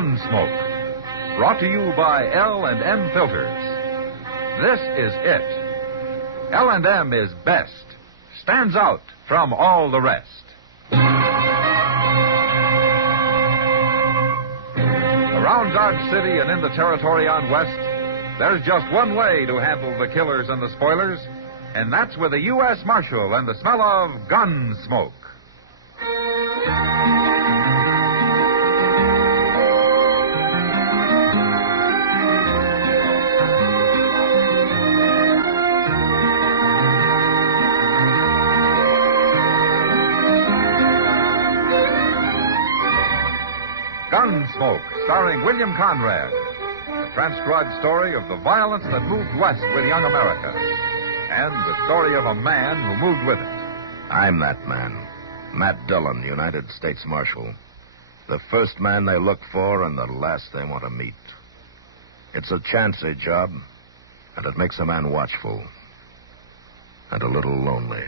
Gunsmoke. Brought to you by L&M Filters. This is it. L&M is best. Stands out from all the rest. Around Dodge City and in the territory on West, there's just one way to handle the killers and the spoilers, and that's with a U.S. Marshal and the smell of Gunsmoke. Gunsmoke, starring William Conrad. The transcribed story of the violence that moved west with young America. And the story of a man who moved with it. I'm that man. Matt Dillon, United States Marshal. The first man they look for and the last they want to meet. It's a chancy job, and it makes a man watchful. And a little lonely.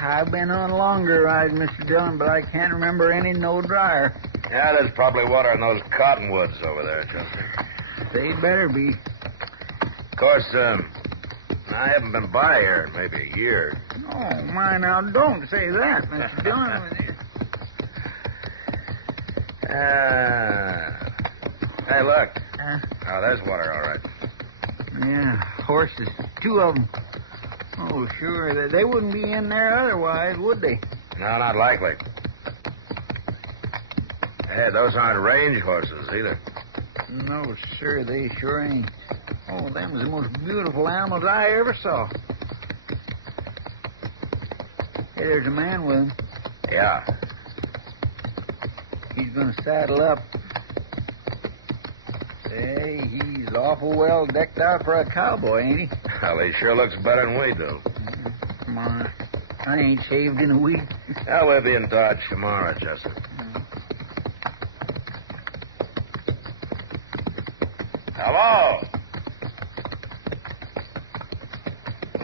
I've been on longer rides, Mr. Dillon, but I can't remember any no dryer. Yeah, there's probably water in those cottonwoods over there, Chester. They'd better be. Of course, I haven't been by here in maybe a year. Oh, my, now, don't say that, Mr. Dillon. Hey, look. Oh, there's water, all right. Yeah, horses. Two of them. Oh, sure. They wouldn't be in there otherwise, would they? No, not likely. Hey, those aren't range horses either. No, sir, they sure ain't. Oh, them's the most beautiful animals I ever saw. Hey, there's a man with them. Yeah. He's going to saddle up. Say, he's awful well decked out for a cowboy, ain't he? Well, he sure looks better than we do. Come on. I ain't shaved in a week. We'll be in Dodge tomorrow, Jesse. Hello?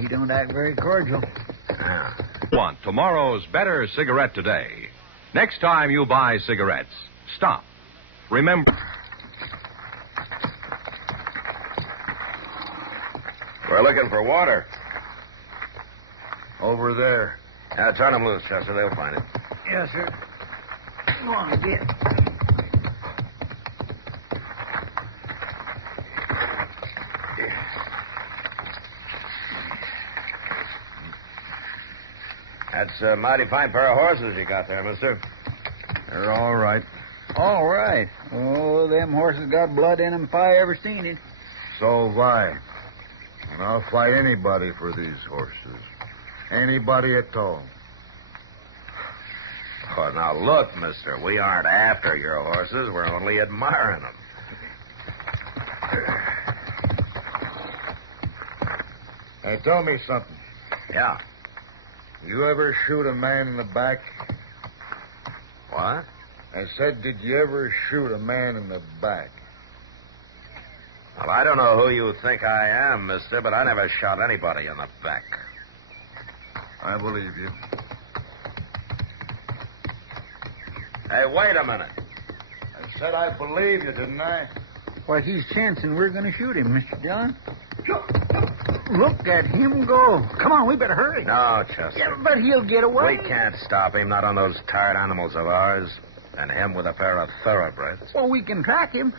He don't act very cordial. Want tomorrow's better cigarette today. Next time you buy cigarettes, stop. Remember... We're looking for water. Over there. Yeah, turn them loose, Chester. They'll find it. Yes, sir. Go on, get. That's a mighty fine pair of horses you got there, mister. They're all right. All right. Oh, them horses got blood in them if I ever seen it. So have I. And I'll fight anybody for these horses. Anybody at all. Oh, now look, mister. We aren't after your horses. We're only admiring them. Hey, tell me something. Yeah. You ever shoot a man in the back? What? I said, did you ever shoot a man in the back? Well, I don't know who you think I am, mister, but I never shot anybody in the back. I believe you. Hey, wait a minute. I said I believe you, didn't I? Why, he's chancing we're going to shoot him, Mr. Dillon. Look at him go. Come on, we better hurry. No, Chester. Yeah, but he'll get away. We can't stop him, not on those tired animals of ours. And him with a pair of thoroughbreds. Well, we can track him.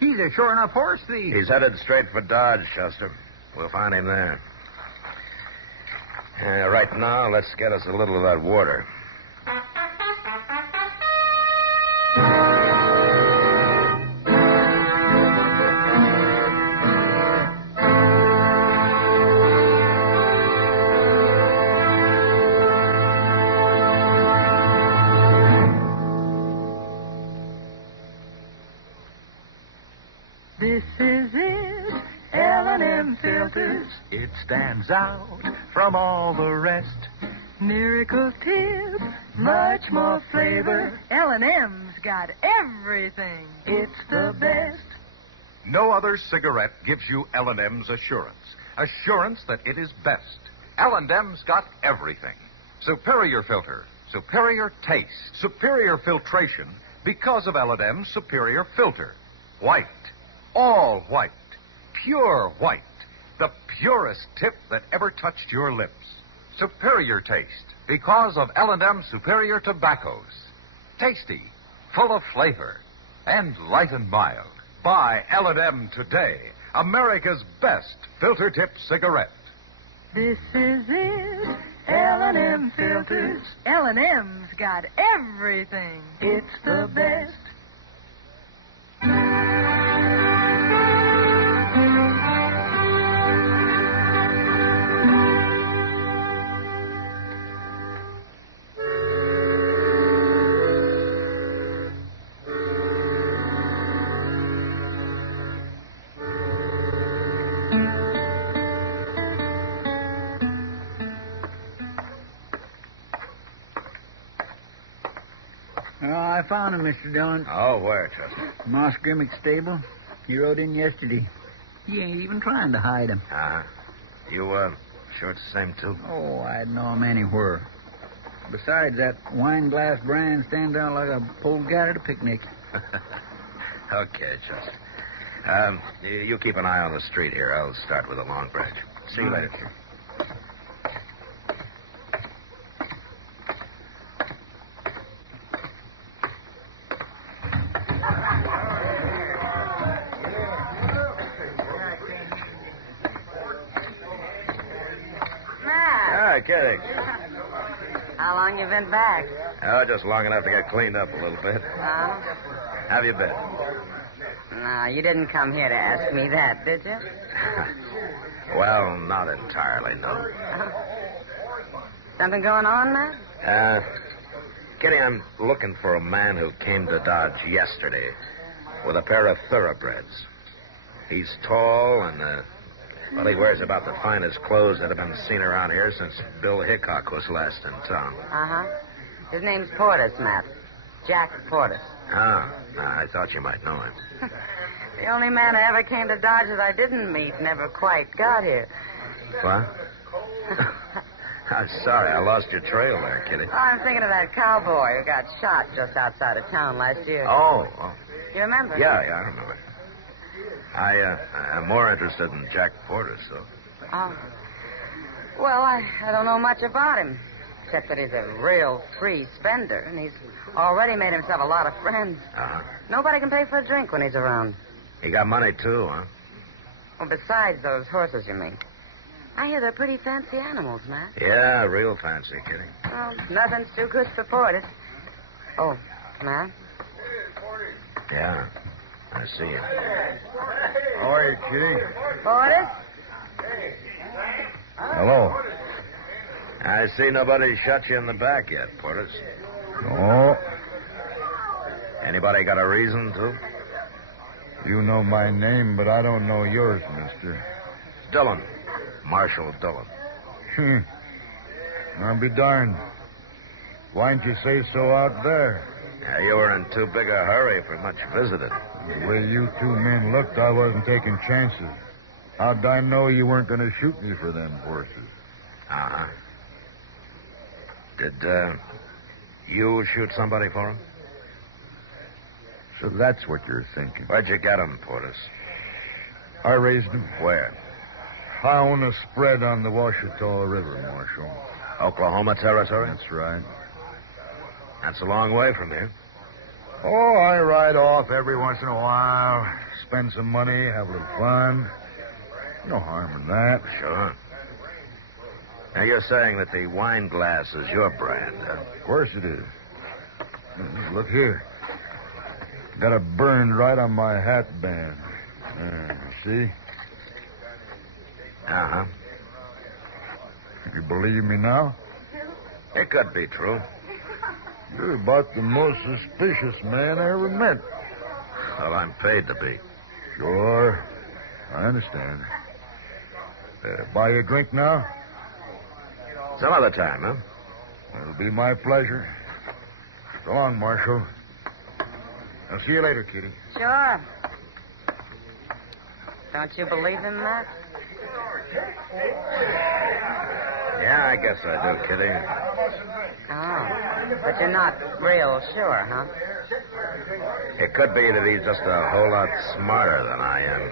He's a sure enough horse thief. He's headed straight for Dodge, Chester. We'll find him there. Right now, let's get us a little of that water. This is it. It stands out from all the rest. Miracle tip, much more flavor. L&M's got everything. It's the best. No other cigarette gives you L&M's assurance. Assurance that it is best. L&M's got everything. Superior filter, superior taste, superior filtration because of L&M's superior filter. White, all white, pure white, the purest tip that ever touched your lips. Superior taste because of L&M superior tobaccos. Tasty, full of flavor, and light and mild. Buy L&M today, America's best filter tip cigarette. This is it. L&M filters. L&M's got everything. It's the best. I found him, Mr. Dillon. Oh, where, Chester? Moss Grimmick's stable. He rode in yesterday. He ain't even trying to hide him. Uh-huh. You, sure it's the same, too? Oh, I'd know him anywhere. Besides, that wine glass brand stands out like a pole guy at a picnic. Okay, Chester. You keep an eye on the street here. I'll start with the Long Branch. See you later. Sir. Hi, Kitty. How long you been back? Oh, just long enough to get cleaned up a little bit. Have you been? No, you didn't come here to ask me that, did you? Well, not entirely, no. Something going on, Matt? Kitty, I'm looking for a man who came to Dodge yesterday with a pair of Thoroughbreds. He's tall and, well, he wears about the finest clothes that have been seen around here since Bill Hickok was last in town. Uh-huh. His name's Portis, Matt. Jack Portis. Ah, I thought you might know him. The only man who ever came to Dodge that I didn't meet never quite got here. What? I'm sorry, I lost your trail there, Kitty. Oh, I'm thinking of that cowboy who got shot just outside of town last year. Oh. You remember? Yeah, I remember. I'm more interested in Jack Portis, though. Oh. Well, I don't know much about him, except that he's a real free spender, and he's already made himself a lot of friends. Uh-huh. Nobody can pay for a drink when he's around. He got money, too, huh? Well, besides those horses, you mean. I hear they're pretty fancy animals, Matt. Yeah, real fancy, Kitty. Well, nothing's too good for Portis. Oh, Matt? Yeah, I see you. How are you, Kitty? Portis? Hello. I see nobody shot you in the back yet, Portis. No. Anybody got a reason to? You know my name, but I don't know yours, mister. Dillon. Marshal Dillon. I'll be darned. Why'n't you say so out there? Yeah, you were in too big a hurry for much visiting. The way you two men looked, I wasn't taking chances. How'd I know you weren't going to shoot me for them horses? Uh-huh. Did, you shoot somebody for him? So that's what you're thinking. Where'd you get him, Portis? I raised them. Where? I own a spread on the Washita River, Marshal. Oklahoma territory? That's right. That's a long way from here. Oh, I ride off every once in a while, spend some money, have a little fun. No harm in that. Sure. Now, you're saying that the wine glass is your brand, huh? Of course it is. Look here. Got it burned right on my hat band. See? Uh-huh. You believe me now? It could be true. You're about the most suspicious man I ever met. Well, I'm paid to be. Sure. I understand. Buy you a drink now? Some other time, huh? It'll be my pleasure. So long, Marshal. I'll see you later, Kitty. Sure. Don't you believe him, Matt? Yeah, I guess I do, Kitty. Oh. But you're not real sure, huh? It could be that he's just a whole lot smarter than I am.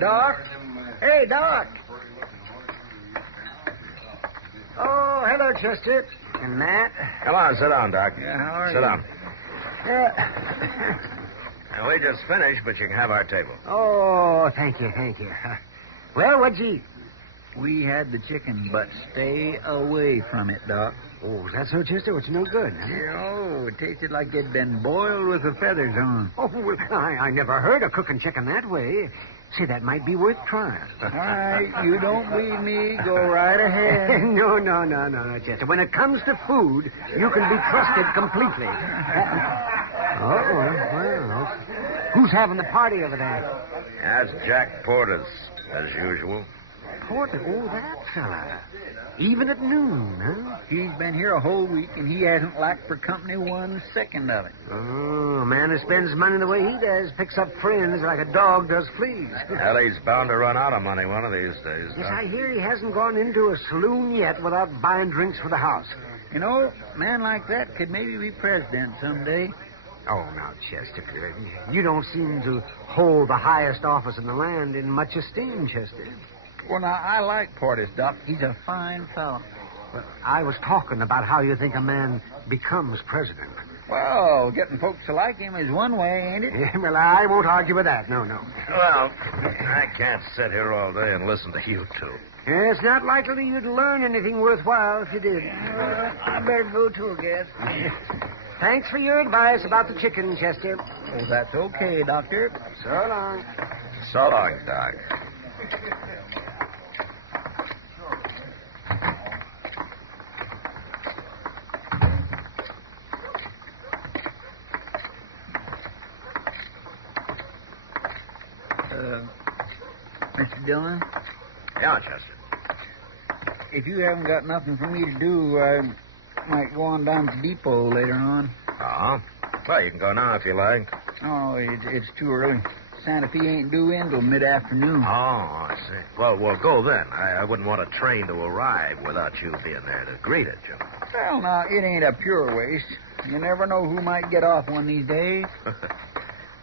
Doc? Hey, Doc. Oh, hello, Chester. And Matt. Come on, sit down, Doc. Yeah, how are sit you? down. Now, we just finished, but you can have our table. Oh, thank you. Well, what'd you eat? We had the chicken, but stay away from it, Doc. Oh, that's so, Chester? It's no good, huh? It tasted like it'd been boiled with the feathers on. Oh, well, I never heard of cooking chicken that way. Say, that might be worth trying. All right, you don't believe me, go right ahead. No, Chester. When it comes to food, you can be trusted completely. Well, who's having the party over there? That's Jack Porter's, as usual. Porter? Oh, that fella. Even at noon, huh? He's been here a whole week, and he hasn't lacked for company 1 second of it. Oh, a man who spends money the way he does picks up friends like a dog does fleas. Well, he's bound to run out of money one of these days. Yes, I hear he hasn't gone into a saloon yet without buying drinks for the house. You know, a man like that could maybe be president someday. Oh, now, Chester, you don't seem to hold the highest office in the land in much esteem, Chester. Well, now, I like Portis, Doc. He's a fine fellow. Well, I was talking about how you think a man becomes president. Well, getting folks to like him is one way, ain't it? Yeah, well, I won't argue with that. No. Well, I can't sit here all day and listen to you two. Yeah, it's not likely you'd learn anything worthwhile if you did. I better go too, I guess. Thanks for your advice about the chicken, Chester. Oh, that's okay, Doctor. So long. So long, Doc. Mr. Dillon? Yeah, Chester. If you haven't got nothing for me to do, I might go on down to the depot later on. Uh-huh. Well, you can go now if you like. Oh, it's too early. Santa Fe ain't due in till mid-afternoon. Oh, I see. Well, go then. I wouldn't want a train to arrive without you being there to greet it, you know. Well, now, it ain't a pure waste. You never know who might get off one of these days.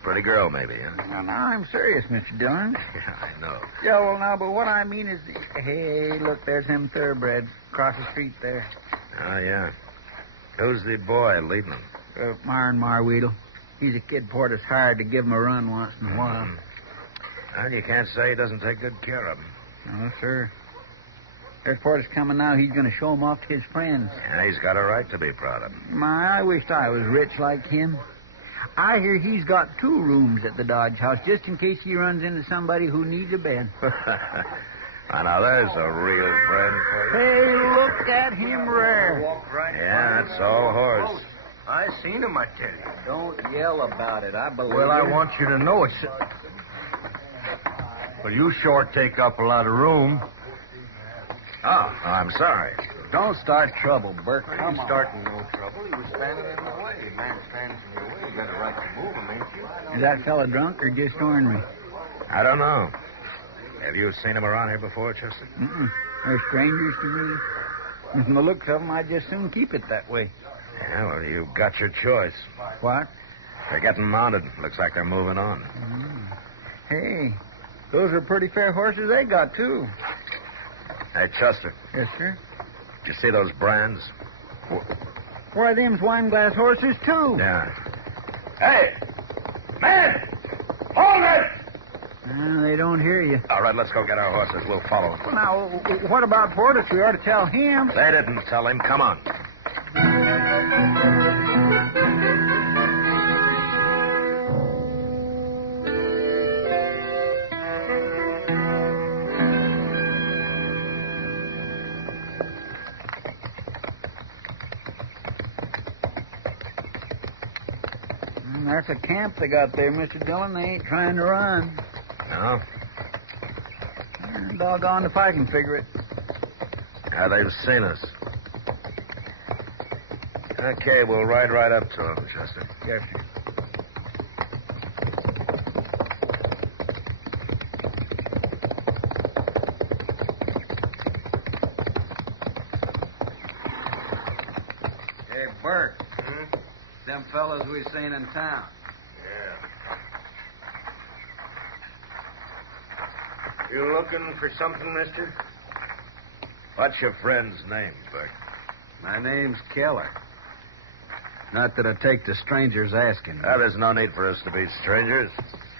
Pretty girl, maybe, huh? Well, now, I'm serious, Mr. Dillon. Yeah, I know. Yeah, well, now, but what I mean is... Hey, look, there's them Thoroughbreds across the street there. Oh, yeah. Who's the boy leading them? Myron Marweedle. He's a kid Porter's hired to give him a run once in a while. And you can't say he doesn't take good care of them. No, sir. There's Porter's coming now. He's going to show him off to his friends. Yeah, he's got a right to be proud of him. I wished I was rich like him. I hear he's got 2 rooms at the Dodge House just in case he runs into somebody who needs a bed. Now, there's a real friend for you. Hey, look at him rare. Yeah, that's all horse. I seen him, I tell you. Don't yell about it. I believe Well, I want you to know it. Well, you sure take up a lot of room. Oh, I'm sorry. Don't start trouble, Bert. Come on. Starting no trouble. He was standing in the way. Man stands in your way. You got a right to move him, ain't you? Is that fella drunk or just ornery? I don't know. Have you seen him around here before, Chester? They're strangers to me. From the looks of them, I'd just soon keep it that way. Yeah, well, you've got your choice. What? They're getting mounted. Looks like they're moving on. Hey, those are pretty fair horses they got, too. Hey, Chester, Yes, sir. did you see those brands? Why, them's wine glass horses, too. Yeah. Hey! Man! Hold it! They don't hear you. All right, let's go get our horses. We'll follow them. Well, now, what about Portis? We ought to tell him. They didn't tell him. Come on. That's a camp they got there, Mr. Dillon. They ain't trying to run. No? Doggone if I can figure it. Yeah, they've seen us. Okay, we'll ride right up to them, Chester. Yes, sir. Hey, Bert. Them fellows we seen in town. Yeah. You looking for something, mister? What's your friend's name, Bert? My name's Keller. Not that I take to strangers asking. There's no need for us to be strangers.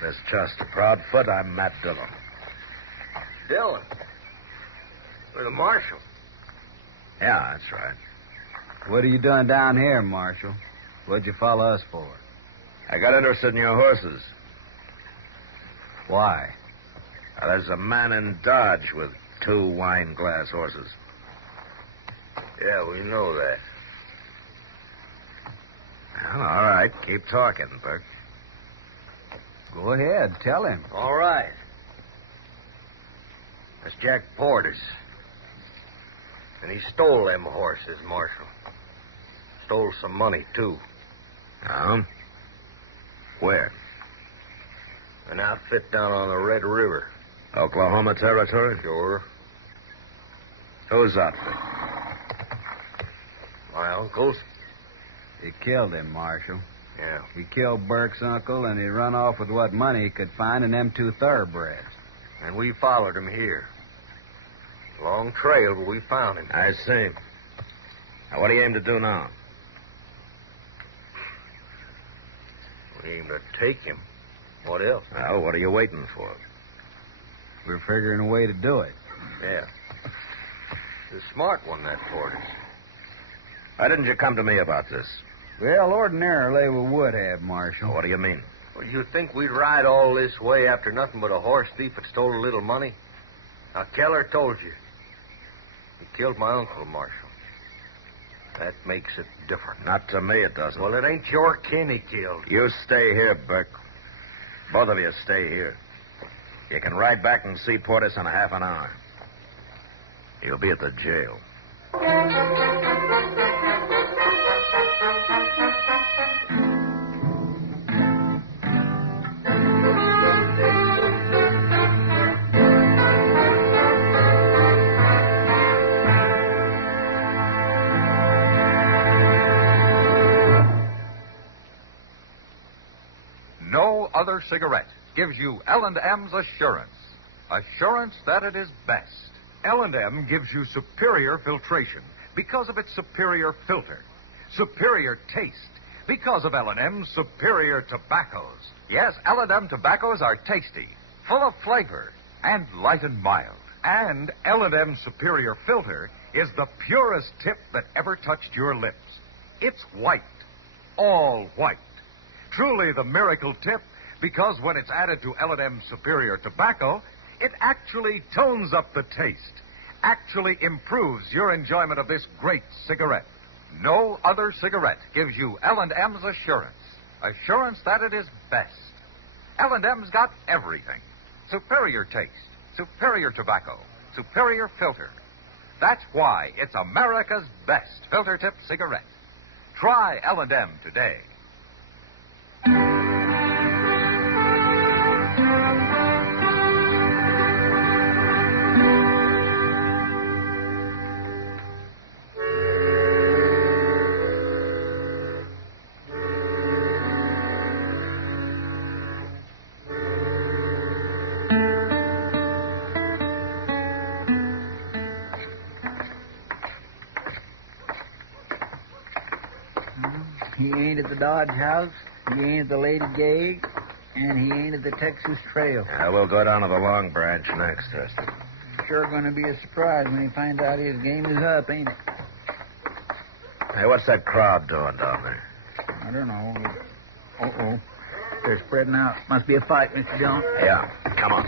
This Chester Proudfoot, I'm Matt Dillon. Dillon. We're the marshal. Yeah, that's right. What are you doing down here, Marshal? What'd you follow us for? I got interested in your horses. Why? There's a man in Dodge with 2 wine glass horses. Yeah, we know that. Well, all right. Keep talking, Bert. Go ahead, tell him. All right. That's Jack Porter's. And he stole them horses, Marshal. Stole some money, too. Where? An outfit down on the Red River. Oklahoma Territory? Sure. Whose outfit? My uncle's. He killed him, Marshal. Yeah. He killed Burke's uncle, and he run off with what money he could find in them 2 thoroughbreds. And we followed him here. Long trail, but we found him. I see. Now, what do you aim to do now? We aim to take him. What else? Well, what are you waiting for? We're figuring a way to do it. Yeah. He's a smart one, that Porter's. Why didn't you come to me about this? Well, ordinarily we would have, Marshal. What do you mean? Well, you think we'd ride all this way after nothing but a horse thief that stole a little money? Now, Keller told you. He killed my uncle, Marshal. That makes it different. Not to me, it doesn't. Well, it ain't your kin he killed. You stay here, Burke. Both of you stay here. You can ride back and see Portis in a half an hour. He'll be at the jail. No other cigarette gives you L&M's assurance. Assurance that it is best. L&M gives you superior filtration because of its superior filter. Superior taste because of L&M's superior tobaccos. Yes, L&M tobaccos are tasty, full of flavor, and light and mild. And L&M's superior filter is the purest tip that ever touched your lips. It's white, all white. Truly the miracle tip, because when it's added to L&M's superior tobacco, it actually tones up the taste, actually improves your enjoyment of this great cigarette. No other cigarette gives you L&M's assurance. Assurance that it is best. L&M's got everything. Superior taste, superior tobacco, superior filter. That's why it's America's best filter tip cigarette. Try L&M today. He ain't at the Dodge House, he ain't at the Lady Gay, and he ain't at the Texas Trail. We'll go down to the Long Branch next, Chester. Sure going to be a surprise when he finds out his game is up, ain't it? Hey, what's that crowd doing down there? I don't know. Uh-oh. They're spreading out. Must be a fight, Mr. Dillon. Yeah, come on.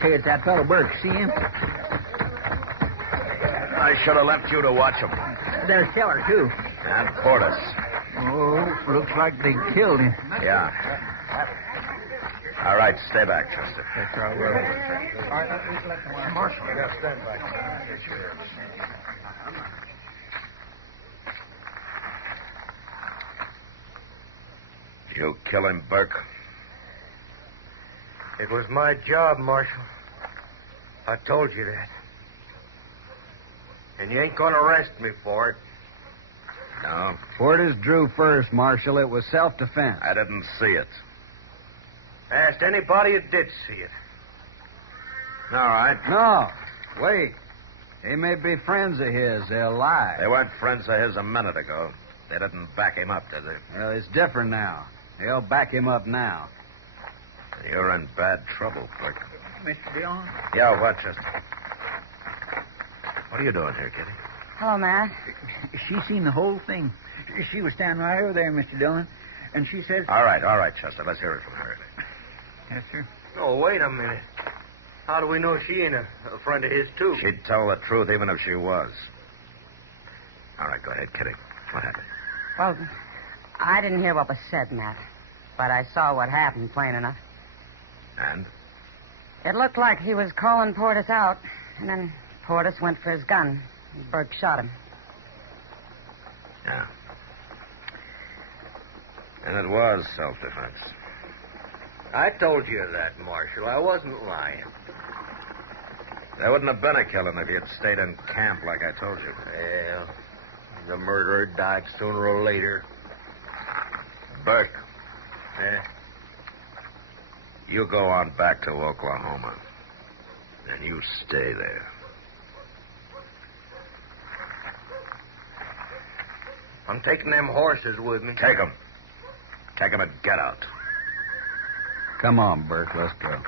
Hey, it's that fellow Burke. See him? I should have left you to watch them. There's Keller, too. And Portis. Oh, looks like they killed him. Yeah. All right, stay back, Chester. That's all right. Marshal. Yeah, stand back. You kill him, Burke? It was my job, Marshal. I told you that. And you ain't gonna arrest me for it. No, Portis drew first, Marshal. It was self-defense. I didn't see it. Asked anybody who did see it. All right. No. Wait. They may be friends of his. They'll lie. They weren't friends of his a minute ago. They didn't back him up, did they? Well, it's different now. They'll back him up now. You're in bad trouble, Burke. Mr. Dillon? Yeah, what, Chester? What are you doing here, Kitty? Hello, Matt. She seen the whole thing. She was standing right over there, Mr. Dillon, and she says... All right, Chester. Let's hear it from her. Yes, sir. Oh, wait a minute. How do we know she ain't a friend of his, too? She'd tell the truth even if she was. All right, go ahead, Kitty. What happened? Well, I didn't hear what was said, Matt, but I saw what happened plain enough. And? It looked like he was calling Portis out, and then Portis went for his gun. Burke shot him. Yeah. And it was self-defense. I told you that, Marshal. I wasn't lying. There wouldn't have been a killing if you'd stayed in camp like I told you. Well, the murderer died sooner or later. Burke, Eh? you go on back to Oklahoma. And you stay there. I'm taking them horses with me. Take 'em. Take 'em and get out. Come on, Burke. Let's go.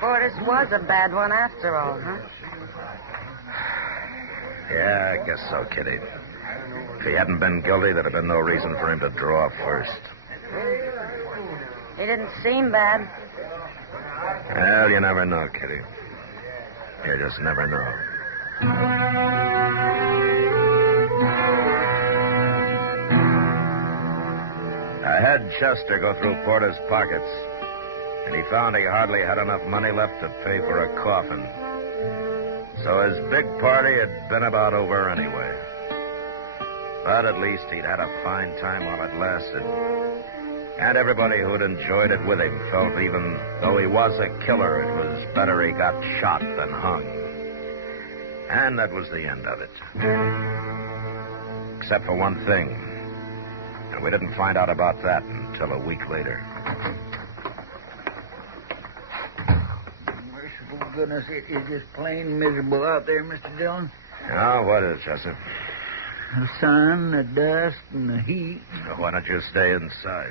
Portis was a bad one after all, huh? Yeah, I guess so, Kitty. If he hadn't been guilty, there'd have been no reason for him to draw first. He didn't seem bad. Well, you never know, Kitty. You just never know. I had Chester go through Porter's pockets, and he found he hardly had enough money left to pay for a coffin. So his big party had been about over anyway. But at least he'd had a fine time while it lasted. And everybody who'd enjoyed it with him felt even though he was a killer, it was better he got shot than hung. And that was the end of it. Except for one thing. And we didn't find out about that until a week later. Merciful goodness, it is just plain miserable out there, Mr. Dillon. Now, what is, Chester? The sun, the dust, and the heat. So why don't you stay inside?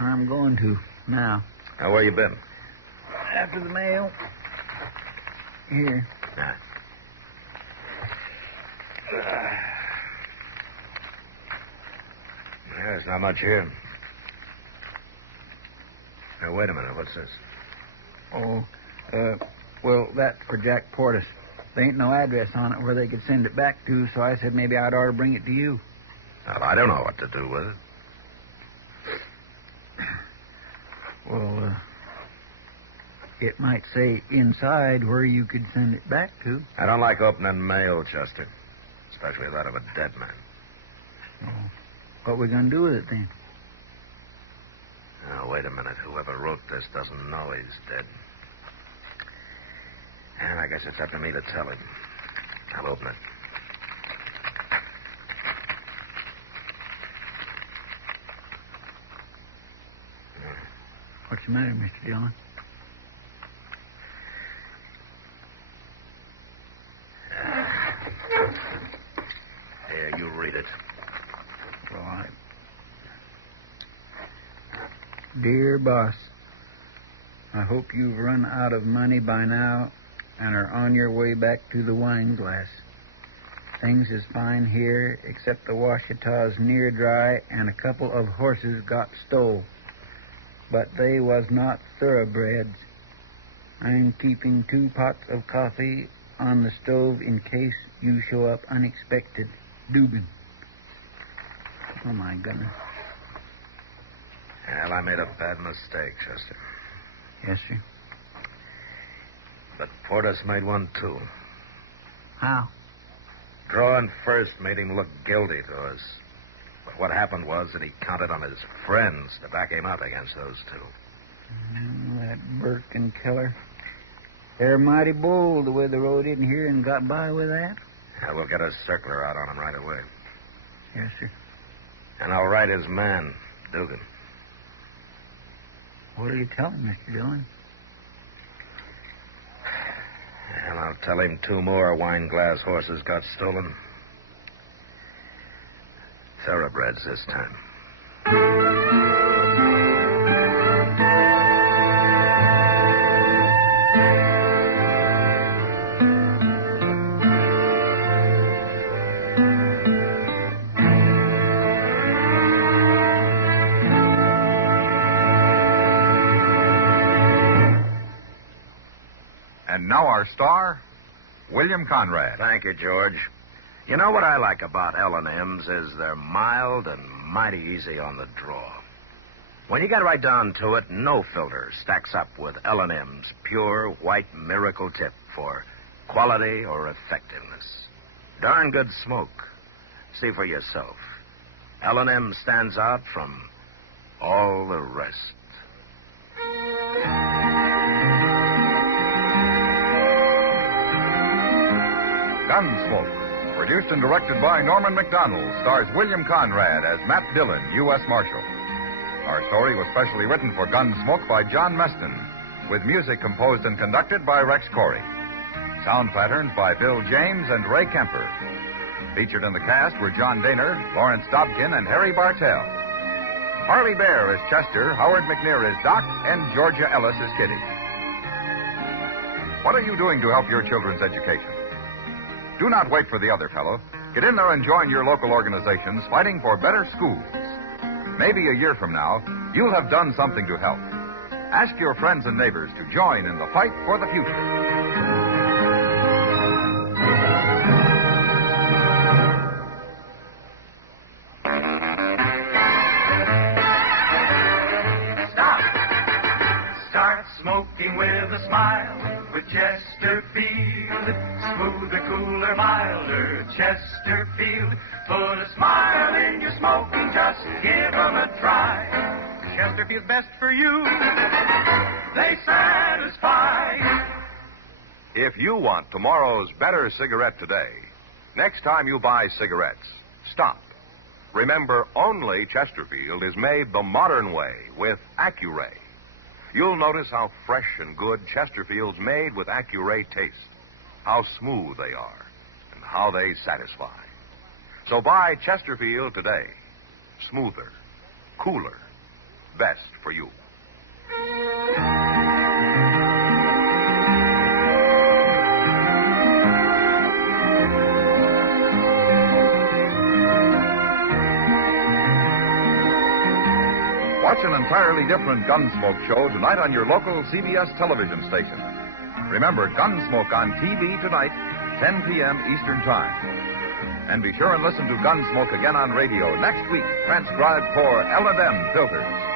I'm going to now. Now, where you been? After the mail. Here. Yeah. There's not much here. Now, wait a minute. What's this? Oh, well, that's for Jack Portis. There ain't no address on it where they could send it back to, so I said maybe I'd ought to bring it to you. Well, I don't know what to do with it. Well, it might say inside where you could send it back to. I don't like opening mail, Chester. Especially that of a dead man. Oh, what we going to do with it then? Now, wait a minute. Whoever wrote this doesn't know he's dead. And I guess it's up to me to tell him. I'll open it. What's the matter, Mr. Dillon? Here, you read it. All right. Dear boss, I hope you've run out of money by now and are on your way back to the wine glass. Things is fine here, except the Washita's near dry and a couple of horses got stole. But they was not thoroughbreds. I'm keeping 2 pots of coffee on the stove in case you show up unexpected. Dugan. Oh, my goodness. Well, I made a bad mistake, Chester. Yes, sir. But Portis made one, too. How? Drawing first made him look guilty to us. But what happened was that he counted on his friends to back him up against those 2. That Burke and Keller. They're mighty bold the way they rode in here and got by with that. Yeah, we'll get a circular out on him right away. Yes, sir. And I'll write his man, Dugan. What are you telling, Mr. Dillon? And I'll tell him 2 more wine glass horses got stolen. Thoroughbreds this time. And now our star, William Conrad. Thank you, George. You know what I like about L&M's is they're mild and mighty easy on the draw. When you get right down to it, no filter stacks up with L&M's pure white miracle tip for quality or effectiveness. Darn good smoke. See for yourself. L&M stands out from all the rest. Gunsmoke, produced and directed by Norman Macdonnell, stars William Conrad as Matt Dillon, U.S. Marshal. Our story was specially written for Gunsmoke by John Meston, with music composed and conducted by Rex Corey. Sound patterns by Bill James and Ray Kemper. Featured in the cast were John Daner, Lawrence Dobkin, and Harry Bartell. Harvey Bear is Chester, Howard McNear is Doc, and Georgia Ellis is Kitty. What are you doing to help your children's education? Do not wait for the other fellow. Get in there and join your local organizations fighting for better schools. Maybe a year from now, you'll have done something to help. Ask your friends and neighbors to join in the fight for the future. Smoking with a smile with Chesterfield. Smoother, cooler, milder Chesterfield. Put a smile in your smoking, just give 'em a try. Chesterfield's best for you. They satisfy. If you want tomorrow's better cigarette today, next time you buy cigarettes, stop. Remember, only Chesterfield is made the modern way with Accuray. You'll notice how fresh and good Chesterfield's made with Accuray taste, how smooth they are, and how they satisfy. So buy Chesterfield today. Smoother, cooler, best for you. Watch an entirely different Gunsmoke show tonight on your local CBS television station. Remember, Gunsmoke on TV tonight, 10 p.m. Eastern Time. And be sure and listen to Gunsmoke again on radio next week, transcribed for L&M filters.